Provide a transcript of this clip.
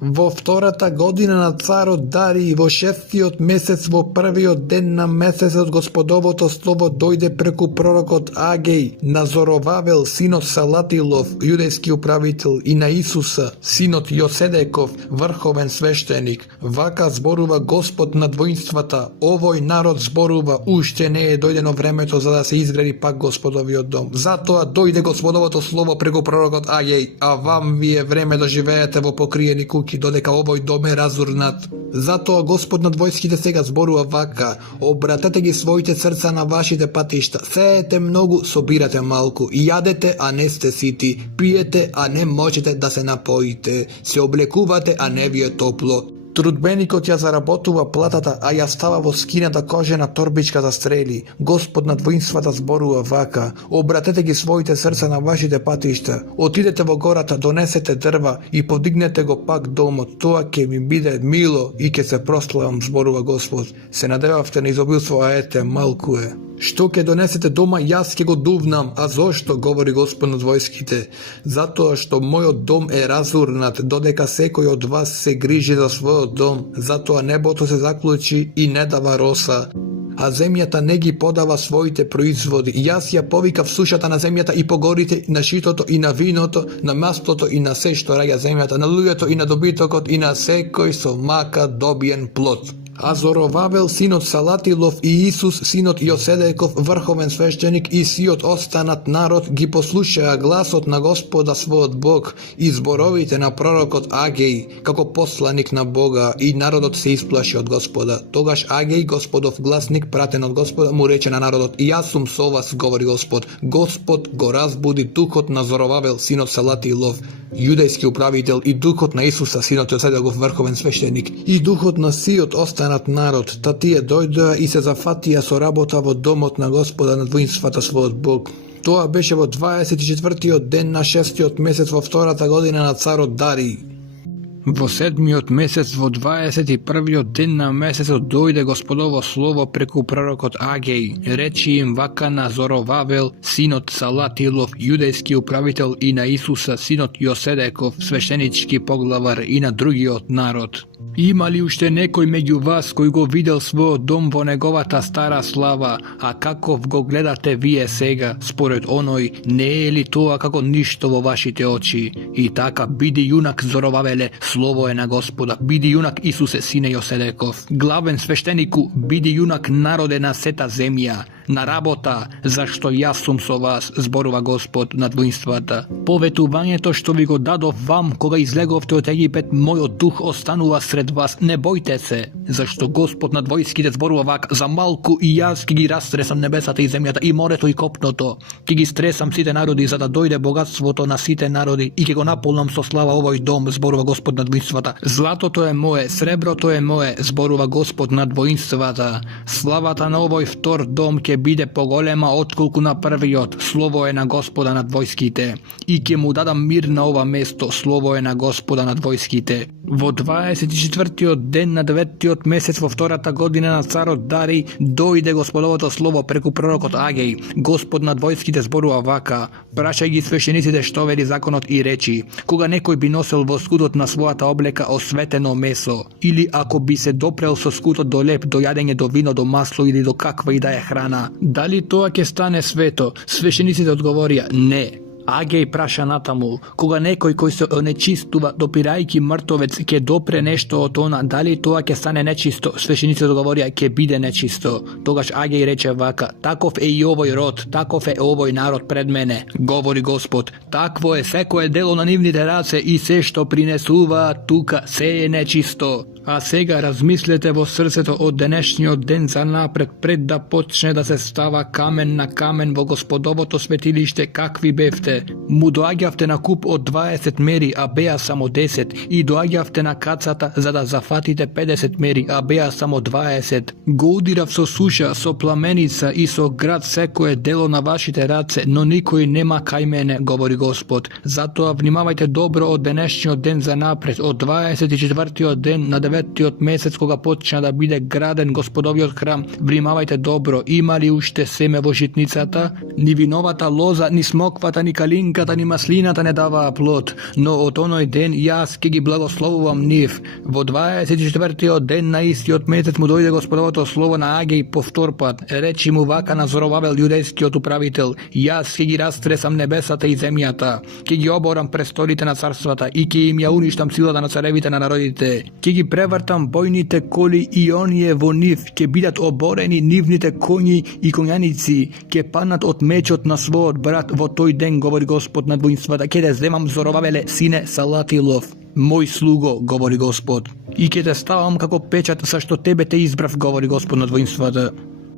Во втората година на царот Дарий, во 6-тиот месец, во првиот ден на месецот, Господовото слово дојде преку пророкот Агеј на Зоровавел, синот Салатилов, јудејски управител, и на Исуса, синот Јоседеков, врховен свештеник. Вака зборува Господ над воинствата: овој народ зборува, уште не е дојдено времето за да се изгради пак Господовиот дом. Затоа дојде Господовото слово преку пророкот Агеј, а вам ви е време да живеете во покриени куќи, додека овој дом е разурнат. Затоа Господ над војските сега зборува вака: обратете ги своите срца на вашите патишта, сеете многу, собирате малку, јадете, а не сте сити, пиете, а не можете да се напоите, се облекувате, а не ви е топло. Трудбеникот ја заработува платата, а ја става во скината кожена торбичка за стрели. Господ над воинствата зборува вака: обратете ги своите срца на вашите патишта, отидете во гората, донесете дрва и подигнете го пак домот, тоа ќе ми биде мило и ќе се прославам, зборува Господ. Се надевавте на изобилство, а ете, малку е. Што ќе донесете дома, јас ќе го дувнам. А зошто, говори Господ над војските? Затоа што мојот дом е разурнат, додека секој од вас се грижи за својот дом. Затоа небото се заклучи и не дава роса, а земјата не ги подава своите производи. Јас ја повикав сушата на земјата и погорите, на шитото и на виното, на маслото и на се што раѓа земјата, на луѓето и на добитокот и на секој со мака добиен плод. А Зоровавел, синот Салатилов, и Исус, синот Јоседеков, врховен свештеник, и сиот останат народ ги послушаа гласот на Господа својот Бог и зборовите на пророкот Агеј како посланик на Бога, и народот се исплаши од Господа. Тогаш Агеј, Господов гласник, пратен од Господа, му рече на народот: јас сум со вас, говори Господ. Господ го разбуди духот на Зоровавел, синот Салатилов, јудејски управител, и духот на Исуса, синот Јоседеков, врховен свештеник, и духот на сиот останат народ, та тие дојдоа и се зафатија со работа во домот на Господа над воинствата својот Бог. Тоа беше во 24-тиот ден на 6-тиот месец во втората година на царот Дарий. Во 7-миот месец, во 21-тиот ден на месецот, дојде Господово слово преку пророкот Агеј. Речи им вака на Зоровавел, синот Салатилов, јудејски управител, и на Исуса, синот Јоседеков, свештенички поглавар, и на другиот народ: има ли уште некој меѓу вас кој го видел својот дом во неговата стара слава, а каков го гледате вие сега, според оној, не е ли тоа како ништо во вашите очи? И така, биди јунак, Зоровавеле, слово е на Господа, биди јунак, Исусе, сине Јоседеков, главен свештенику, биди јунак, народе на сета земја, на работа, зашто јас сум со вас, зборува Господ над воинствата. Поветувањето што ви го дадов вам кога излеговте од Египет, мојот дух останува сред вас, не бојте се, зашто Господ над војските зборува вака: за малку и јас ќе ги растресам небесата и земјата, и морето и копното, ќе ги стресам сите народи, за да дојде богатството на сите народи, и ќе го наполнам со слава овој дом, зборува Господ над воинствата. Златото е мое, среброто е мое, зборува Господ над воинствата. Славата на овој втор дом ќе биде поголема отколку на првиот, слово е на Господа над војските. И ќе му дадам мир на ова место, слово е на Господа над војските. Во 24-тиот ден на 9-тиот месец во втората година на царот Дарий дојде Господовото слово преку пророкот Агеј. Господ над војските зборува вака: прашај ги свештениците што вели законот и речи: кога некој би носел во скутот на својата облека осветено месо, или ако би се допрел со скутот до леп, до јадење, до вино, до масло или до каква и да е храна, дали тоа ќе стане свето? Свештениците одговорија: не. Агеј праша натаму: кога некој кој се онечистува допирајќи мртовец ќе допре нешто од она, дали тоа ќе стане нечисто? Свештениците одговорија: ќе биде нечисто. Тогаш Агеј рече вака: таков е и овој род, таков е овој народ пред мене, говори Господ. Такво е секое дело на нивните раце и се што принесуваат тука, се е нечисто. А сега размислете во срцето од денешниот ден за напред, пред да почне да се става камен на камен во Господовото светилиште, какви бевте. Му доаѓавте на куп од 20 мери, а беа само 10, и доаѓавте на кацата за да зафатите 50 мери, а беа само 20. Го удирав со суша, со пламеница и со град секое дело на вашите раце, но никој нема кај мене, говори Господ. Затоа внимавајте добро од денешниот ден за напред, од 24-тиот ден на 9 9 месец кога почна да биде граден Господовиот храм, внимавајте добро, има ли уште семе во житницата? Ни виновата лоза, ни смоквата, ни калинката, ни маслината не даваа плод, но од оној ден јас ќе ги благословувам нив. Во 24-тиот ден на истиот месец му дојде Господовото слово на Агеј по втор пат. Речи му вака на Зоровавел, јудејскиот управител: јас ќе ги растресам небесата и земјата, ќе ги оборам престолите на царствата и ќе им ја уништам силата на царевите на народите. Ќе ги превртам бојните коли и оние во нив ќе бидат оборени, нивните коњи и коњаници ќе паднат од мечот на својот брат во тој ден, говори Господ над воинствата. Ќе те земам, Зоровавеле, сине Салатилов, мој слуго, говори Господ, и ќе те ставам како печат, зашто тебе те избрав, говори Господ над воинствата.